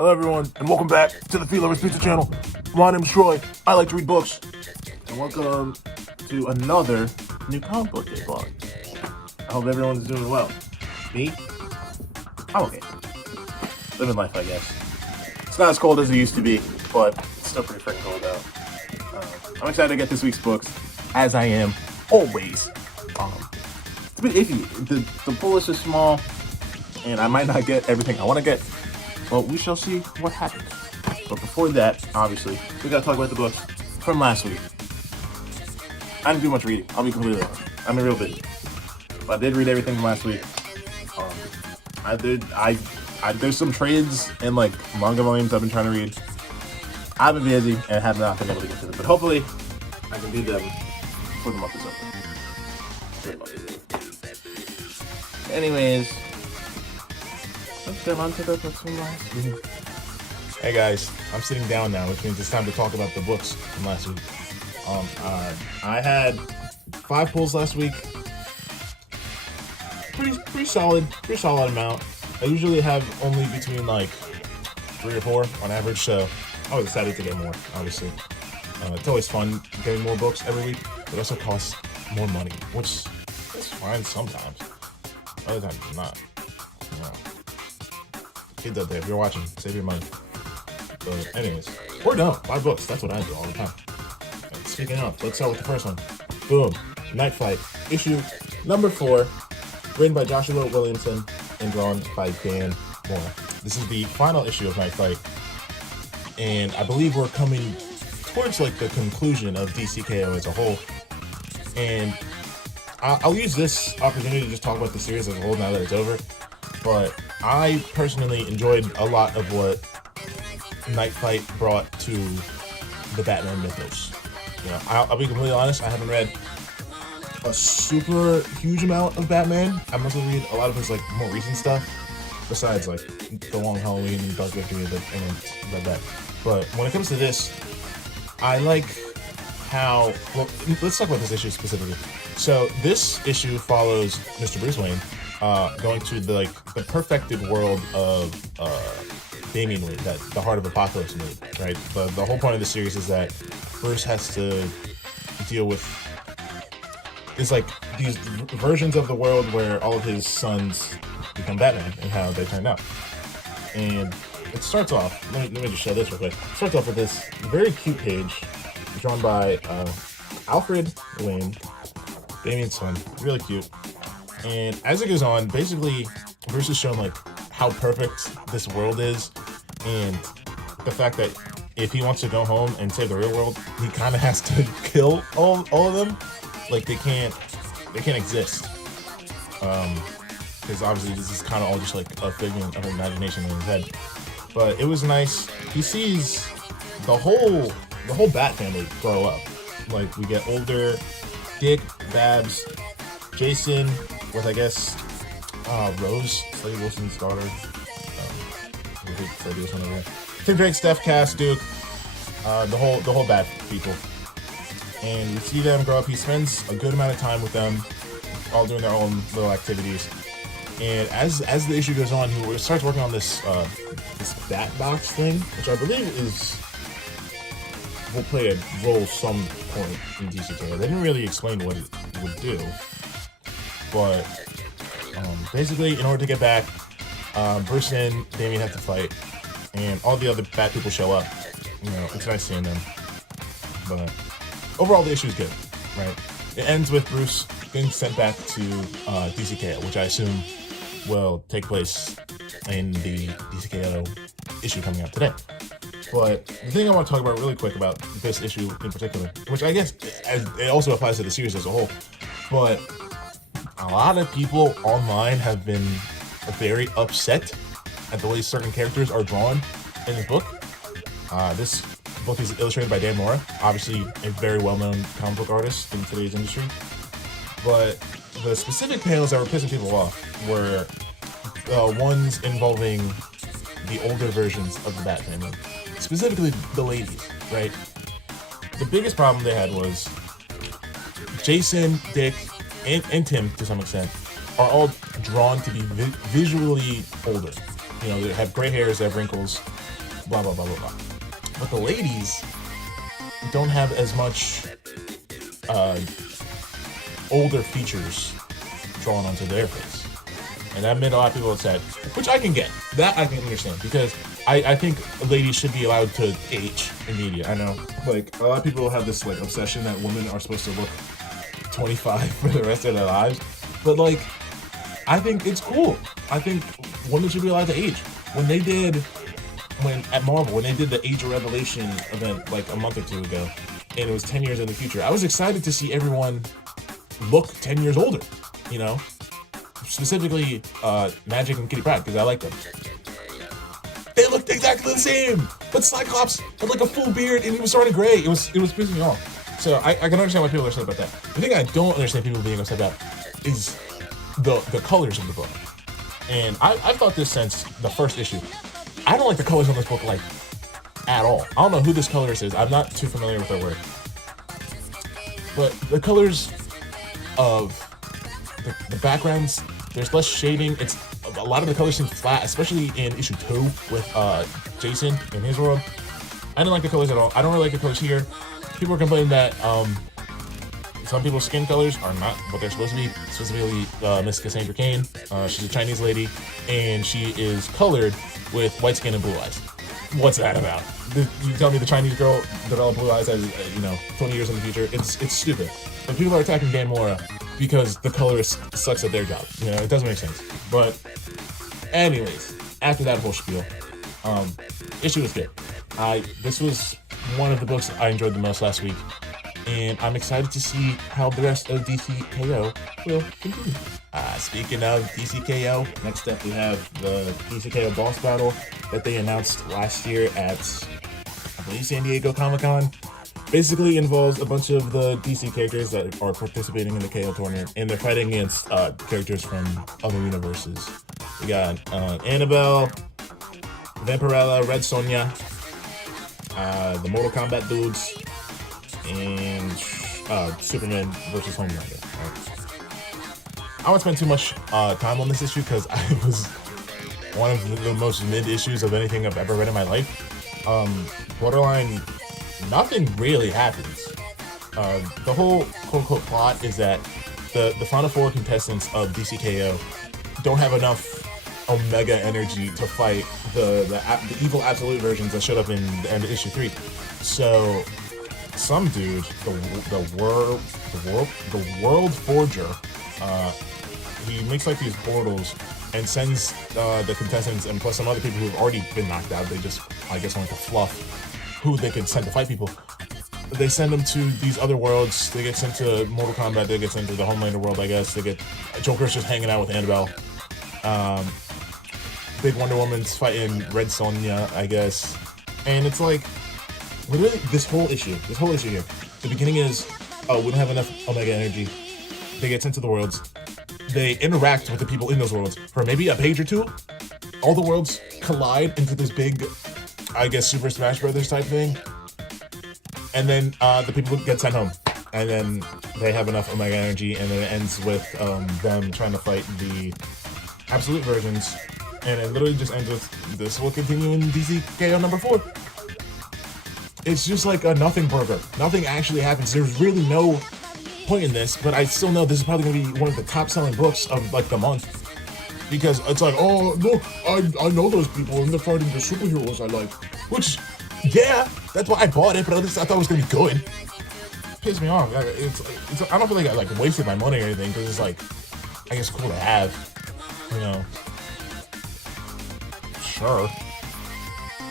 Hello, everyone, and welcome back to the Feel Lovers Pizza channel. My name is Troy. I like to read books, and welcome to another new comic book day vlog. I hope everyone's doing well. Me? I'm okay. Living life, I guess. It's not as cold as it used to be, but it's still pretty freaking cold out. I'm excited to get this week's books, as I am always. It's a bit iffy. The pull list is small, and I might not get everything I want to get. Well, we shall see what happens. But before that, obviously, we gotta talk about the books from last week. I didn't do much reading. I'll be completely honest. I'm real busy. But I did read everything from last week. There's some trades and like manga volumes I've been trying to read. I've been busy and have not been able to get to them. But hopefully, I can do them before the month is over. Anyways. Let's get on to the books from last week. Hey guys, I'm sitting down now, which means it's time to talk about the books from last week. I had 5 pulls last week. Pretty solid amount. I usually have only between like 3 or 4 on average, so I was excited to get more, obviously. It's always fun getting more books every week, but it also costs more money, which is fine sometimes. Other times not. Yeah. Kids out there, if you're watching, save your money. But anyways, we're done. 5 books. That's what I do all the time. And speaking of, let's start with the first one. Boom. Night Fight. Issue number 4. Written by Joshua Williamson and drawn by Dan Mora. This is the final issue of Night Fight. And I believe we're coming towards like the conclusion of DCKO as a whole. And I'll use this opportunity to just talk about the series as a whole now that it's over. But I personally enjoyed a lot of what Night Fight brought to the Batman mythos. You know, I'll be completely honest, I haven't read a super huge amount of Batman. I mostly read a lot of his like more recent stuff, besides like The Long Halloween and Dark Victory and read that. But when it comes to this, I like how, well, let's talk about this issue specifically. So this issue follows Mr. Bruce Wayne going to the perfected world of Damian Wayne, that the Heart of Apocalypse made, right? The whole point of the series is that Bruce has to deal with these versions of the world where all of his sons become Batman and how they turned out. And it starts off, let me just show this real quick. It starts off with this very cute page drawn by Alfred Wayne, Damian's son, really cute. And as it goes on, basically, Bruce is shown like how perfect this world is, and the fact that if he wants to go home and save the real world, he kind of has to kill all of them. Like they can't exist, because obviously this is kind of all just like a figment of imagination in his head. But it was nice. He sees the whole Bat family grow up. Like we get older, Dick, Babs, Jason, with I guess Rose, Slade Wilson's daughter. Tim Drake, Steph, Cass, Duke, the whole Bat people, and we see them grow up. He spends a good amount of time with them, all doing their own little activities. And as the issue goes on, he starts working on this Bat Box thing, which I believe will play a role some point in DCK. They didn't really explain what it would do. But basically, in order to get back, Bruce and Damian have to fight, and all the other Bat people show up. You know, it's nice seeing them. But overall, the issue is good, right? It ends with Bruce getting sent back to DCKO, which I assume will take place in the DCKO issue coming out today. But the thing I want to talk about really quick about this issue in particular, which I guess it also applies to the series as a whole, but a lot of people online have been very upset at the way certain characters are drawn in this book. This book is illustrated by Dan Mora, obviously a very well-known comic book artist in today's industry. But the specific panels that were pissing people off were ones involving the older versions of the Bat family, specifically the ladies, right? The biggest problem they had was Jason, Dick, and Tim, to some extent, are all drawn to be visually older. You know, they have gray hairs, they have wrinkles, blah blah blah blah blah. But the ladies don't have as much older features drawn onto their face, and that made a lot of people upset, which I can get. That I can understand, because I think ladies should be allowed to age in media. I know, like, a lot of people have this like obsession that women are supposed to look 25 for the rest of their lives, but like, I think it's cool. I think women should be allowed to age. At Marvel, when they did the Age of Revelation event like a month or two ago, and it was 10 years in the future, I was excited to see everyone look 10 years older, you know? Specifically, Magic and Kitty Pryde, because I like them. They looked exactly the same, but Cyclops had like a full beard and he was starting gray. It was pissing me off. So I can understand why people are upset about that. The thing I don't understand people being upset about is the colors of the book. And I've thought this since the first issue. I don't like the colors on this book, like, at all. I don't know who this colorist is. I'm not too familiar with their work. But the colors of the backgrounds, there's less shading. It's a lot of the colors seem flat, especially in issue 2 with Jason in his world. I didn't like the colors at all. I don't really like the colors here. People are complaining that some people's skin colors are not what they're supposed to be. Specifically, Miss Cassandra Cain. She's a Chinese lady, and she is colored with white skin and blue eyes. What's that about? You tell me the Chinese girl developed blue eyes as 20 years in the future? It's stupid. But people are attacking Dan Mora because the colorist sucks at their job. It doesn't make sense. But anyways, after that whole spiel, issue was good. This was one of the books I enjoyed the most last week, and I'm excited to see how the rest of DCKO will continue. Speaking of DCKO, next up we have the DCKO boss battle that they announced last year at, I believe, San Diego Comic-Con. Basically involves a bunch of the DC characters that are participating in the KO tournament, and they're fighting against characters from other universes. We got Annabelle, Vampirella, Red Sonja, the Mortal Kombat dudes, and Superman versus Homelander. I won't spend too much time on this issue because it was one of the most mid issues of anything I've ever read in my life. Borderline, nothing really happens. The whole quote-unquote plot is that the final 4 contestants of DCKO don't have enough Omega energy to fight the evil absolute versions that showed up in the end of issue 3. So some dude, the World Forger, he makes like these portals and sends the contestants and plus some other people who've already been knocked out. They just, I guess, want to fluff who they could send to fight people. They send them to these other worlds. They get sent to Mortal Kombat. They get sent to the Homelander world, I guess. They get Joker's just hanging out with Annabelle. Big Wonder Woman's fighting Red Sonja, I guess. And it's like, literally, this whole issue here. The beginning is, we don't have enough Omega energy. They get sent to the worlds. They interact with the people in those worlds for maybe a page or two. All the worlds collide into this big, I guess, Super Smash Brothers type thing. And then the people get sent home. And then they have enough Omega energy, and then it ends with them trying to fight the absolute versions. And it literally just ends with, this will continue in DCKO number 4. It's just like a nothing burger. Nothing actually happens. There's really no point in this, but I still know this is probably going to be one of the top selling books of like the month. Because it's like, oh, look, I know those people and they're fighting the superheroes I like. Which, yeah, that's why I bought it, but at least I thought it was going to be good. Pissed me off. I don't feel like I like wasted my money or anything, because it's like, I guess cool to have, Sure.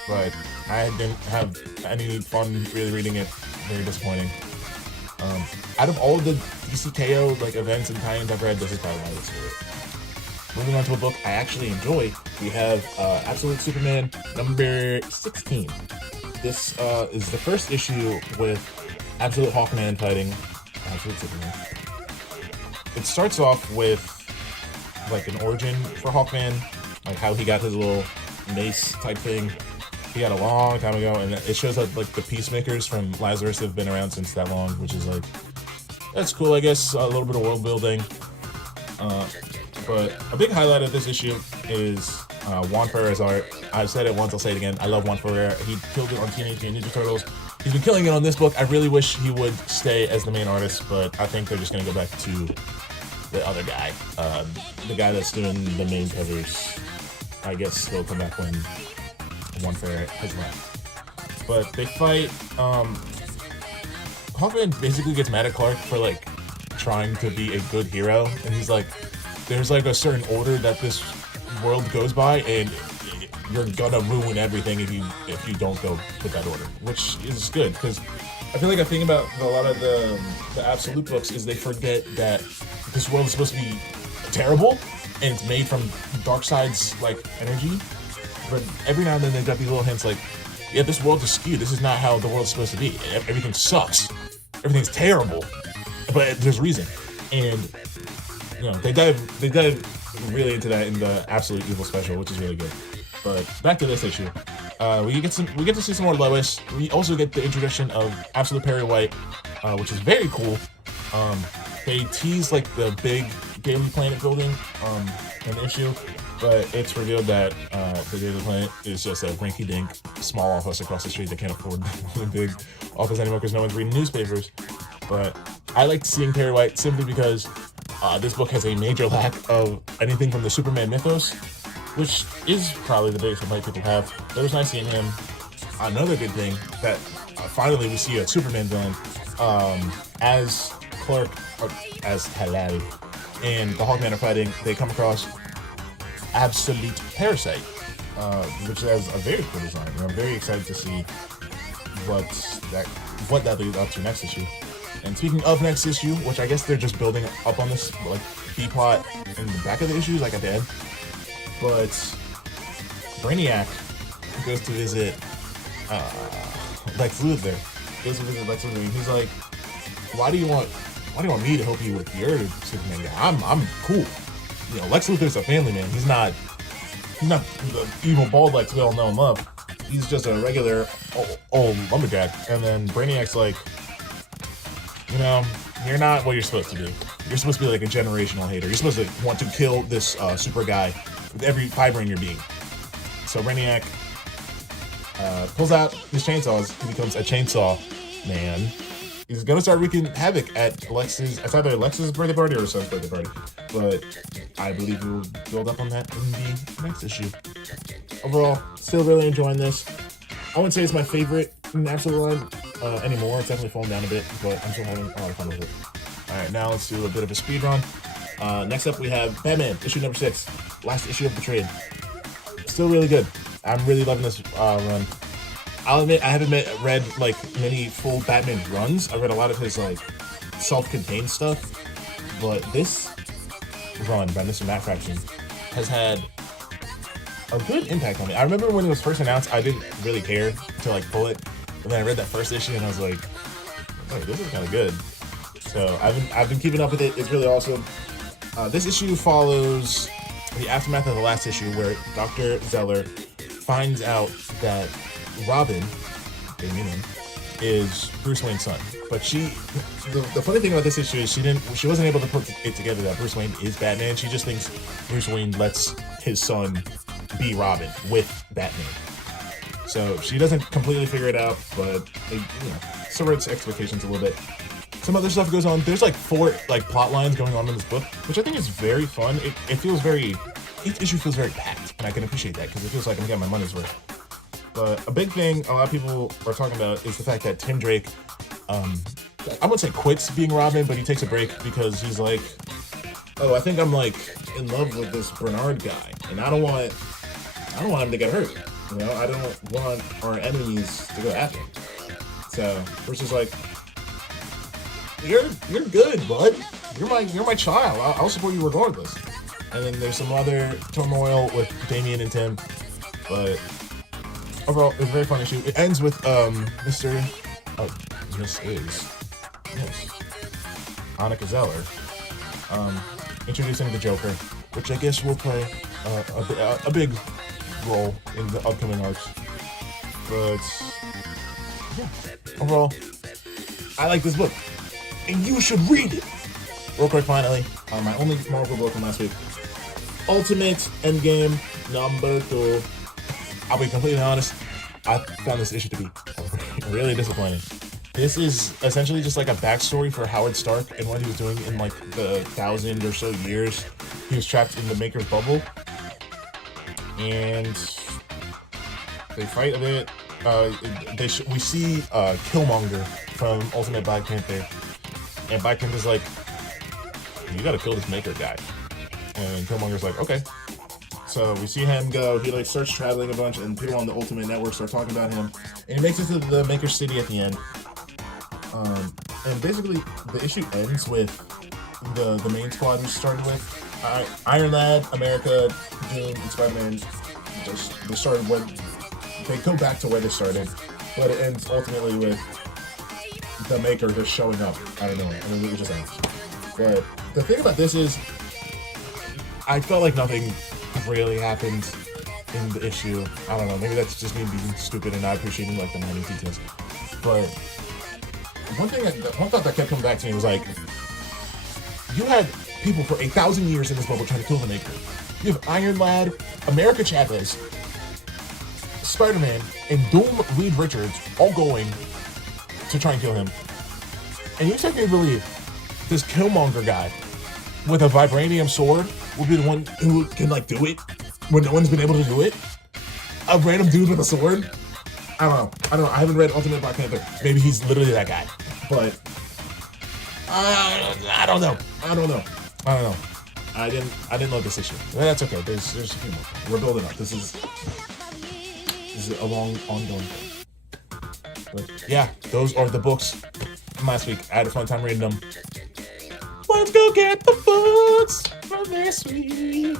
But I didn't have any fun really reading it. Very disappointing. Out of all of the DCKO like events and tie-ins I've read, this is probably my least favorite. Moving on to a book I actually enjoy, we have Absolute Superman number 16. This is the first issue with Absolute Hawkman fighting Absolute Superman. It starts off with like an origin for Hawkman, like how he got his little mace type thing. He got a long time ago, and it shows that like the Peacemakers from Lazarus have been around since that long, which is like, that's cool, I guess. A little bit of world building. But a big highlight of this issue is Juan Perez art. I've said it once, I'll say it again. I love Juan Ferrer. He killed it on Teenage Mutant Ninja Turtles. He's been killing it on this book. I really wish he would stay as the main artist, but I think they're just going to go back to the other guy. The guy that's doing the main covers. I guess he'll come back when Juan Ferrer has left. But they fight. Hawkman basically gets mad at Clark for like trying to be a good hero, and he's like, there's like a certain order that this world goes by, and you're gonna ruin everything if you don't go with that order, which is good, because I feel like a thing about a lot of the Absolute books is they forget that this world is supposed to be terrible, and it's made from Darkseid's like energy, but every now and then they've got these little hints like, yeah, this world is skewed, this is not how the world's supposed to be, everything sucks, everything's terrible, but there's reason. And you know, they dive really into that in the Absolute Evil special, which is really good. But back to this issue, we get to see some more Lois. We also get the introduction of Absolute Perry White, which is very cool. They tease like the big Daily Planet building in the issue, but it's revealed that the Daily Planet is just a rinky-dink small office across the street that can't afford the big office anymore because no one's reading newspapers. But I liked seeing Perry White simply because this book has a major lack of anything from the Superman mythos, which is probably the biggest complaint people have. But it was nice seeing him. Another good thing that finally we see a Superman villain as Clark, or as Halal, and the Hawkman are fighting. They come across Absolute Parasite, which has a very cool design. And I'm very excited to see what that leads up to next issue. And speaking of next issue, which I guess they're just building up on this like B plot in the back of the issues, like at the end. But Brainiac goes to visit Lex Luthor. He's like, why do you want me to help you with your Superman guy? I'm cool. You know, Lex Luthor's a family man. He's not the evil bald Lex we all know and love. He's just a regular old lumberjack. And then Brainiac's like, you know, you're not what you're supposed to be. You're supposed to be like a generational hater. You're supposed to want to kill this super guy with every fiber in your being. So Brainiac pulls out his chainsaws. He becomes a chainsaw man. He's gonna start wreaking havoc at Lex's. It's either Lex's birthday party or his son's birthday party. But I believe we'll build up on that in the next issue. Overall, still really enjoying this. I wouldn't say it's my favorite in the Absolute line anymore. It's definitely fallen down a bit, but I'm still having a lot of fun with it. Alright, now let's do a bit of a speed run. Next up we have Batman, issue number 6. Last issue of the trade. Still really good. I'm really loving this run. I'll admit, I haven't read like many full Batman runs. I've read a lot of his like self-contained stuff, but this run by Mr. Matt Fraction has had a good impact on me. I remember when it was first announced, I didn't really care to like pull it, but then I read that first issue and I was like, oh, this is kind of good. So I've been keeping up with it. It's really awesome. This issue follows the aftermath of the last issue where Dr. Zeller finds out that Robin, Damian, is Bruce Wayne's son. But the funny thing about this issue is she wasn't able to put it together that Bruce Wayne is Batman. She just thinks Bruce Wayne lets his son be Robin with Batman. So she doesn't completely figure it out, but it, subverts expectations a little bit. Some other stuff goes on. There's like 4 like plot lines going on in this book, which I think is very fun. It feels very, each issue feels very packed, and I can appreciate that because it feels like I'm getting my money's worth. But a big thing a lot of people are talking about is the fact that Tim Drake, I wouldn't say quits being Robin, but he takes a break because he's like, oh, I think I'm like in love with this Bernard guy, and I don't want him to get hurt. You know, I don't want our enemies to go after him. So Bruce is like, you're good, bud. You're my child. I'll support you regardless. And then there's some other turmoil with Damian and Tim, but overall, it's a very fun issue. It ends with Mrs. Annika Zeller introducing the Joker, which I guess will play a big role in the upcoming arcs. But yeah, overall, I like this book, and you should read it. Real quick, finally, my only Marvel book from last week, Ultimate Endgame number 2. I'll be completely honest. I found this issue to be really disappointing. This is essentially just like a backstory for Howard Stark and what he was doing in like the 1,000 or so years he was trapped in the Maker's bubble. And they fight a bit. We see Killmonger from Ultimate Black Panther, and Black Panther's like, "You gotta kill this Maker guy," and Killmonger's like, "Okay." So we see him go. He like starts traveling a bunch, and people on the Ultimate Network start talking about him, and he makes it to the Maker City at the end. And basically, the issue ends with the main squad we started with: Iron Lad, America, Doom, and Spider-Man. They started when they go back to where they started, but it ends ultimately with the Maker just showing up. I don't know. I mean, it just ends. But the thing about this is, I felt like nothing really happened in the issue. I don't know. Maybe that's just me being stupid and not appreciating like the minor details. But one thought that kept coming back to me was like, you had people for 1,000 years in this bubble trying to kill the Maker. You have Iron Lad, America Chavez, Spider-Man, and Doom Reed Richards all going to try and kill him. And you expect me to believe this Killmonger guy with a vibranium sword will be the one who can like do it when no one's been able to do it? A random dude with a sword? I don't know. I haven't read Ultimate Black Panther. Maybe he's literally that guy. But I don't know. I didn't love this issue. Well, that's okay. There's a few more. We're building up. This is a long ongoing thing. But yeah, those are the books from last week. I had a fun time reading them. Let's go get the books from this week. See you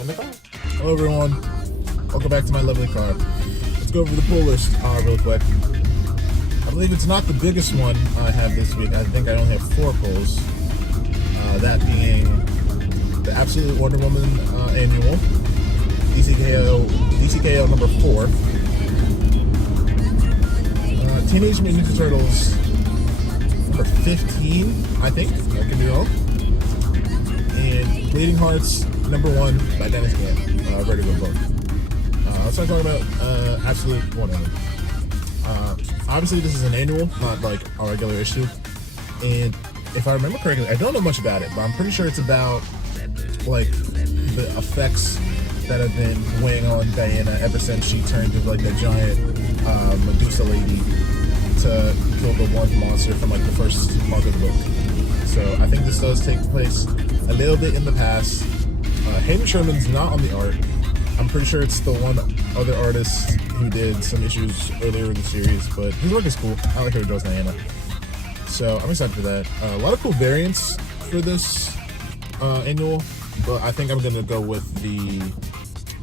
in the car. Hello everyone. Welcome back to my lovely car. Let's go over the pull list real quick. I believe it's not the biggest one I have this week. I think I only have 4 pulls. That being the Absolute Wonder Woman annual, DCKO number 4, Teenage Mutant Ninja Turtles number 15, I think, I could be wrong, and Bleeding Hearts number 1 by Dennis Gant, very good book. Let's start talking about Absolute Wonder Woman. Obviously this is an annual, not like a regular issue, and if I remember correctly, I don't know much about it, but I'm pretty sure it's about like the effects that have been weighing on Diana ever since she turned into like the giant Medusa lady to kill the one monster from like the first month of the book. So I think this does take place a little bit in the past. Hayden Sherman's not on the art. I'm pretty sure it's the one other artist who did some issues earlier in the series, but his work is cool. I like how he draws Diana. So I'm excited for that. A lot of cool variants for this annual, but I think I'm gonna go with the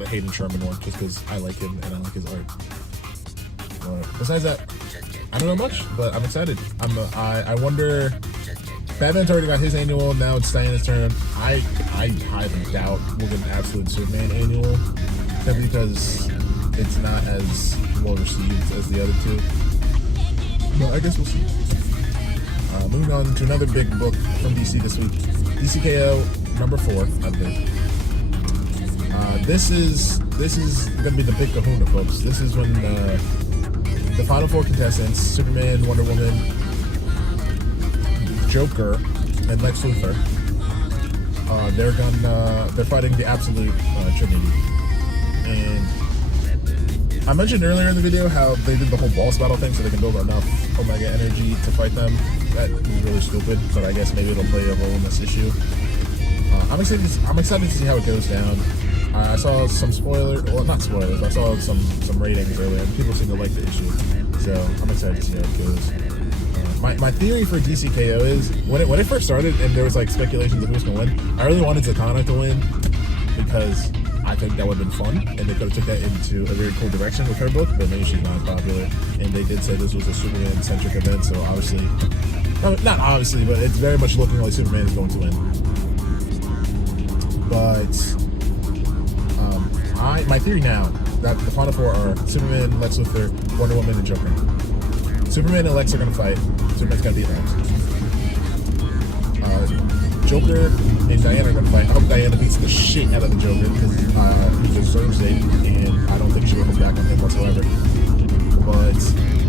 Hayden Sherman one just because I like him and I like his art. Besides that, I don't know much, but I'm excited. I wonder. Batman's already got his annual. Now it's Diana's turn. I highly doubt we'll get an Absolute Superman annual, simply because it's not as well received as the other two. But I guess we'll see. Moving on to another big book from DC this week, DCKO number 4, I believe. This is gonna be the big kahuna, folks. This is when the final 4 contestants, Superman, Wonder Woman, Joker, and Lex Luthor, they're fighting the Absolute Trinity. And I mentioned earlier in the video how they did the whole boss battle thing so they can build enough Omega energy to fight them. That was really stupid, but I guess maybe it'll play a role in this issue. I'm excited to see how it goes down. I saw some not spoilers, I saw some ratings earlier, and people seem to like the issue. So I'm excited to see how it goes. My theory for DCKO is, when it first started and there was like speculations of who's going to win, I really wanted Zatanna to win because I think that would have been fun, and they could have took that into a very cool direction with her book, but maybe she's not as popular. And they did say this was a Superman-centric event, so obviously, not obviously, but it's very much looking like Superman is going to win. But my theory now, that the final 4 are Superman, Lex Luthor, Wonder Woman, and Joker. Superman and Lex are going to fight. Superman's going to beat Lex. Joker and Diana are going to fight. I hope Diana beats the shit out of the Joker because he deserves it. And I don't think she will hold back on him whatsoever.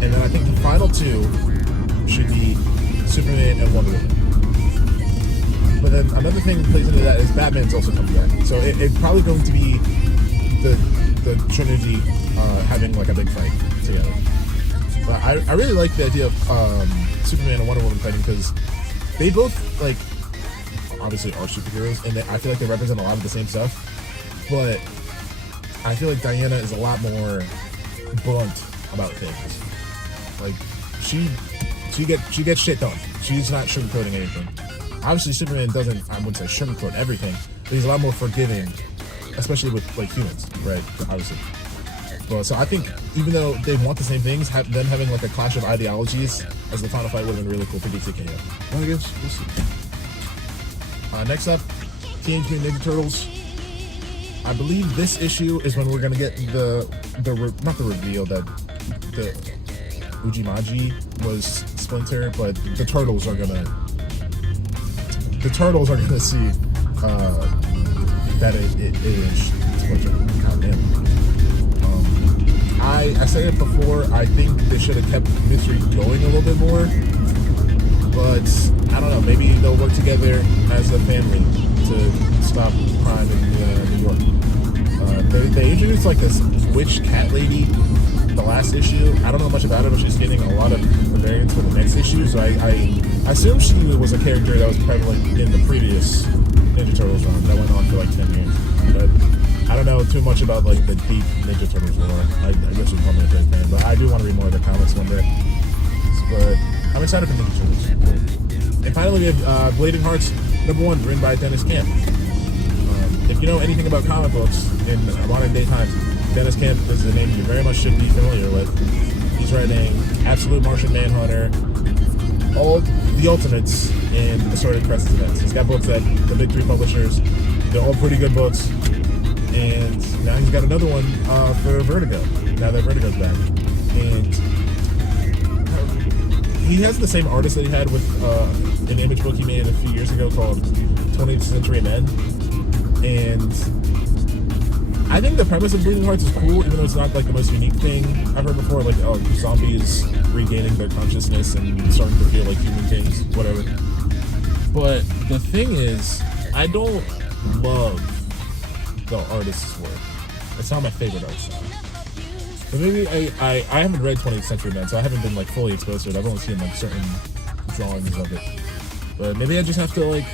And then I think the final two should be Superman and Wonder Woman. But then another thing that plays into that is Batman's also coming back. So it's probably going to be the Trinity having like a big fight together. But I really like the idea of Superman and Wonder Woman fighting because they both like obviously are superheroes and I feel like they represent a lot of the same stuff. But I feel like Diana is a lot more blunt about things. Like she gets shit done. She's not sugarcoating anything. Obviously, Superman doesn't, I wouldn't say sugarcoat everything, but he's a lot more forgiving, especially with, like, humans, right? Obviously. Well, so I think, even though they want the same things, them having, like, a clash of ideologies as the final fight would have been really cool for DCKO. Well, I guess we'll see. Next up, Teenage Mutant Ninja Turtles. I believe this issue is when we're going to get not the reveal that the Ujimaji was Splinter, but the Turtles are going to see that it is Splinter. I said it before, I think they should have kept Mystery going a little bit more, but I don't know, maybe they'll work together as a family to stop crime in New York. They introduced like this witch cat lady the last issue. I don't know much about it, but she's getting a lot of variants for the next issue, so I assume she was a character that was prevalent in the previous Ninja Turtles run that went on for like 10 years. But I don't know too much about like the deep Ninja Turtles lore. I guess you'd call me a big fan, but I do want to read more of the comics one day. But I'm excited for Ninja Turtles. And finally we have Bleeding Hearts #1, written by Dennis Camp. If you know anything about comic books in modern day times, Dennis Camp is a name you very much should be familiar with. He's writing Absolute Martian Manhunter, all the Ultimates, and Assorted Crisis Events. He's got books at the big three publishers. They're all pretty good books. And now he's got another one for Vertigo, now that Vertigo's back. And he has the same artist that he had with an image book he made a few years ago called 20th Century Men. And I think the premise of Bleeding Hearts is cool, even though it's not like the most unique thing I've heard before. Like, oh, zombies regaining their consciousness and starting to feel like human things, whatever. But the thing is, I don't love the artist's work. It's not my favorite art style. But maybe I haven't read 20th Century Men, so I haven't been like fully exposed to it. I've only seen like certain drawings of it. But maybe I just have to like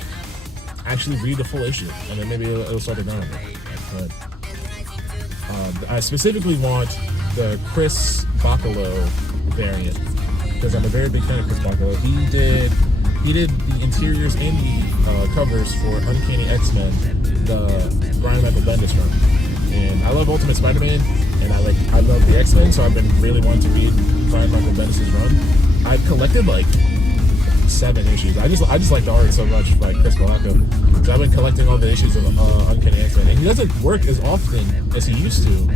actually read the full issue, and then maybe it'll start to ground me. But I specifically want the Chris Bachalo variant because I'm a very big fan of Chris Bachalo. He did the interiors and the covers for Uncanny X-Men, the Brian Michael Bendis run. And I love Ultimate Spider-Man, and I love the X-Men, so I've been really wanting to read Brian Michael Bendis' run. I've collected like 7 issues. I just like the art so much by Chris Bachalo. So I've been collecting all the issues of Uncanny X-Men, and he doesn't work as often as he used to.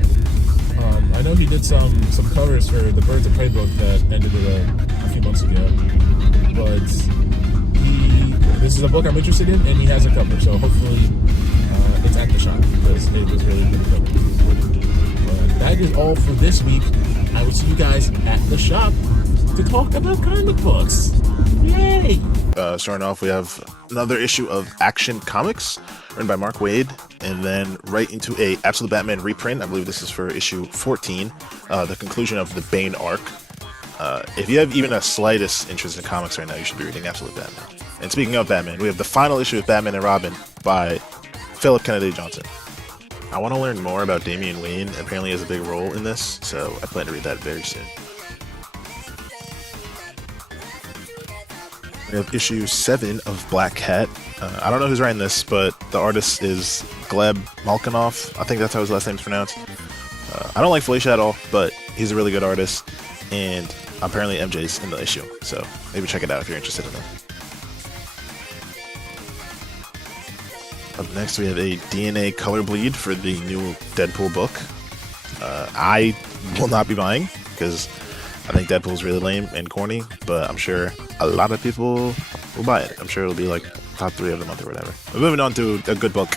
I know he did some covers for the Birds of Prey book that ended a few months ago, but this is a book I'm interested in, and he has a cover, so hopefully it's at the shop because it was really good cover. But that is all for this week. I will see you guys at the shop to talk about comic books. Yay! Starting off, we have another issue of Action Comics, written by Mark Waid, and then right into a Absolute Batman reprint. I believe this is for issue 14, the conclusion of the Bane arc. If you have even a slightest interest in comics right now, you should be reading Absolute Batman. And speaking of Batman, we have the final issue of Batman and Robin by Philip Kennedy Johnson. I want to learn more about Damian Wayne. Apparently he has a big role in this, so I plan to read that very soon. We have issue 7 of Black Cat. I don't know who's writing this, but the artist is Gleb Malkinov. I think that's how his last name's pronounced. I don't like Felicia at all, but he's a really good artist, and apparently MJ's in the issue, so maybe check it out if you're interested in that. Up next, we have a DNA color bleed for the new Deadpool book. I will not be buying, because I think Deadpool's really lame and corny, but I'm sure a lot of people will buy it. I'm sure it'll be like top 3 of the month or whatever. But moving on to a good book.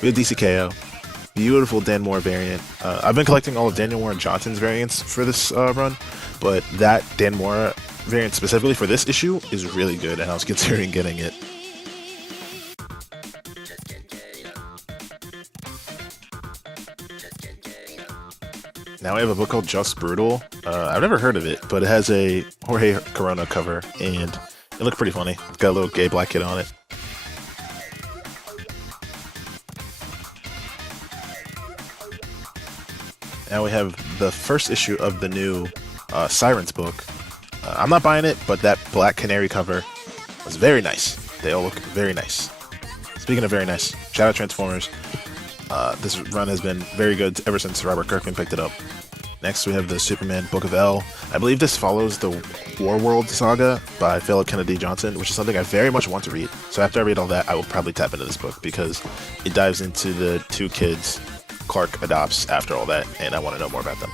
We have DCKO. beautiful Dan Moore variant. I've been collecting all of Daniel Warren Johnson's variants for this run, but that Dan Moore variant specifically for this issue is really good, and I was considering getting it. Now I have a book called Just Brutal. I've never heard of it, but it has a Jorge Corona cover, and it looked pretty funny. It's got a little gay black kid on it. Now we have the first issue of the new Sirens book. I'm not buying it, but that Black Canary cover was very nice. They all look very nice. Speaking of very nice, shout out Transformers. This run has been very good ever since Robert Kirkman picked it up. Next, we have the Superman Book of L. I believe this follows the Warworld saga by Philip Kennedy Johnson, which is something I very much want to read. So after I read all that, I will probably tap into this book because it dives into the two kids Clark adopts after all that, and I want to know more about them.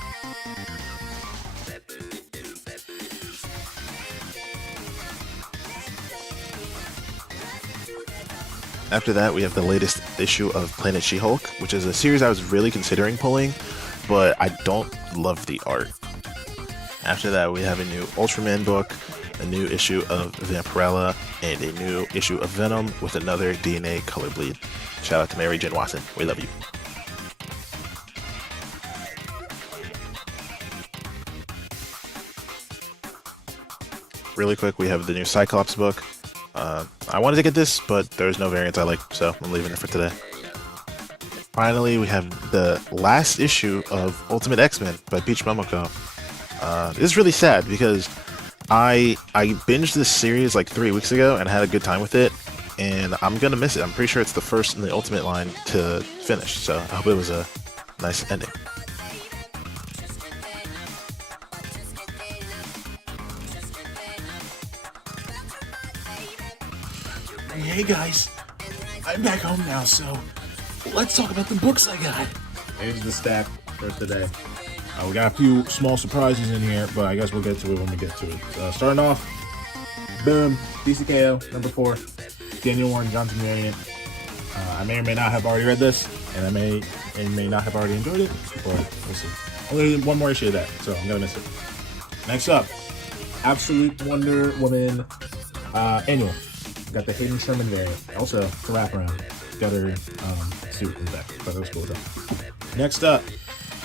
After that, we have the latest issue of Planet She-Hulk, which is a series I was really considering pulling, but I don't love the art. After that, we have a new Ultraman book, a new issue of Vampirella, and a new issue of Venom with another DNA color bleed. Shout out to Mary Jane Watson. We love you. Really quick, we have the new Cyclops book. I wanted to get this, but there's no variants I like, so I'm leaving it for today. Finally, we have the last issue of Ultimate X-Men by Peach Momoko. This is really sad because I binged this series like 3 weeks ago and had a good time with it, and I'm gonna miss it. I'm pretty sure it's the first in the Ultimate line to finish, so I hope it was a nice ending. Hey guys, I'm back home now, so let's talk about the books I got. Here's the stack for today. We got a few small surprises in here, but I guess we'll get to it when we get to it. Starting off, boom, DCKO, number 4, Daniel Warren Johnson variant. I may or may not have already read this, and I may not have already enjoyed it, but we'll see. Only one more issue of that, so I'm gonna miss it. Next up, Absolute Wonder Woman annual. Got the Hayden Sherman variant. Also, the wraparound. Got her suit in the back. But that was cool though. Next up,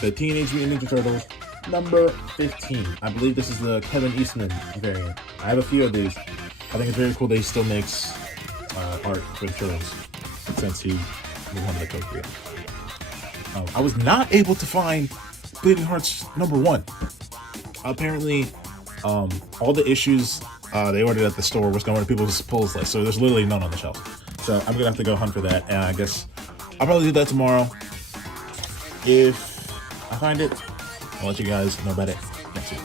the Teenage Mutant Ninja Turtles, number 15. I believe this is the Kevin Eastman variant. I have a few of these. I think it's very cool that he still makes art for the Turtles, since he was one of the co-creators. I was not able to find Bleeding Hearts number 1. Apparently, all the issues they ordered at the store was going to people's pulls list, so there's literally none on the shelf. So I'm gonna have to go hunt for that, and I guess I'll probably do that tomorrow. If I find it, I'll let you guys know about it next week.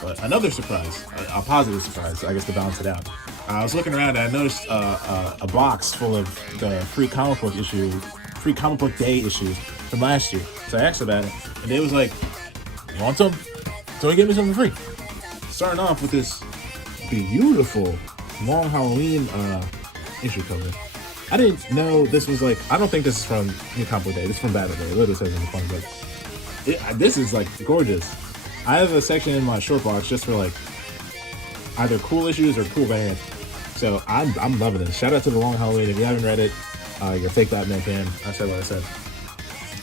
But another surprise, a positive surprise, I guess, to balance it out. I was looking around and I noticed a box full of the free comic book day issues from last year. So I asked about it, and they was like, "You want some? So he gave me something free." Starting off with this beautiful Long Halloween issue cover. I didn't know this was like, I don't think this is from New Comic Book Day. This is from Batman Day. It literally says in the front, but this is like gorgeous. I have a section in my short box just for like either cool issues or cool variants. So I'm loving this. Shout out to the Long Halloween. If you haven't read it, you're a fake Batman fan. I said what I said.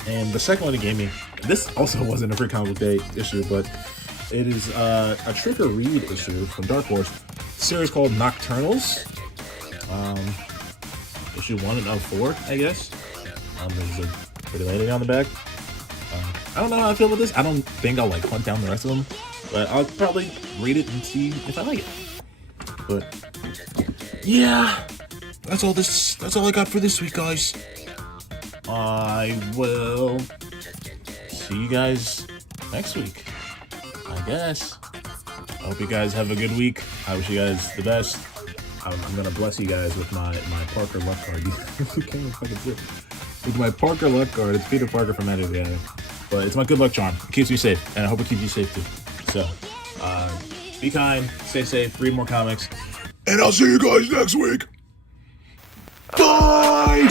And the second one he gave me, this also wasn't a free Comic Book Day issue, but it is a Trigger Read issue from Dark Horse, series called Nocturnals. Issue 1 of 4, I guess. There's a pretty lady on the back. I don't know how I feel about this. I don't think I'll like hunt down the rest of them, but I'll probably read it and see if I like it. But yeah, that's all I got for this week, guys. I will see you guys next week, I guess. I hope you guys have a good week. I wish you guys the best. I'm gonna bless you guys with my Parker luck card. You can't even fucking see it. With my Parker luck card, it's Peter Parker from Magic the Gathering. But it's my good luck charm. It keeps me safe, and I hope it keeps you safe too. So, be kind, stay safe, read more comics, and I'll see you guys next week. Bye!